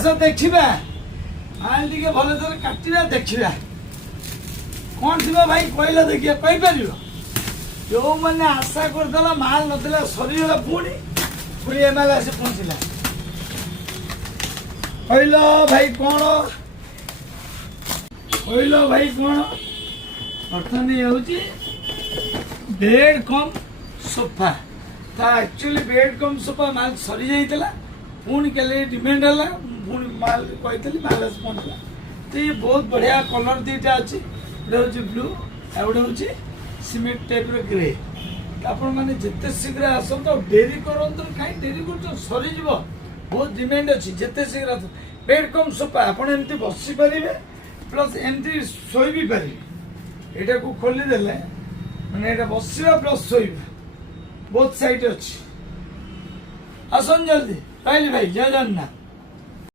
आस देखा माल टे भल थोड़े काटा देखा कौन थी भाई कहला देखिए कहीपर जो मैंने आशा करदेला माल ना सरीगला पुणी पुणी एमएलए आसी पहुँचला कहल भाई कौन कहल भाई कौन बर्तमान ये हूँ बेड कम सोफा एक्चुअली बेड कम सोफा माल सरी जाइला पुणी के डिमांड है पुणी माल कही माल आस पहुँचला तो ये बहुत बढ़िया कलर दीटा अच्छी गोटे हूँ ब्लू आ गोटे हूँ सीमेंट टाइप ग्रे आपण मैंने जिते शीघ्र आसत डेरी करूँ कहीं डेरी कर सरीज बहुत डिमांड अच्छी जिते शीघ्र बेड कम सोफा आप बसी पारे प्लस एमती शोई भी पारे यहाँ को खोलीदेले मैंने यहाँ बसवा प्लस शोवा बहुत साइड अच्छी आसन जल्दी कहली भाई जय जगन्नाथ।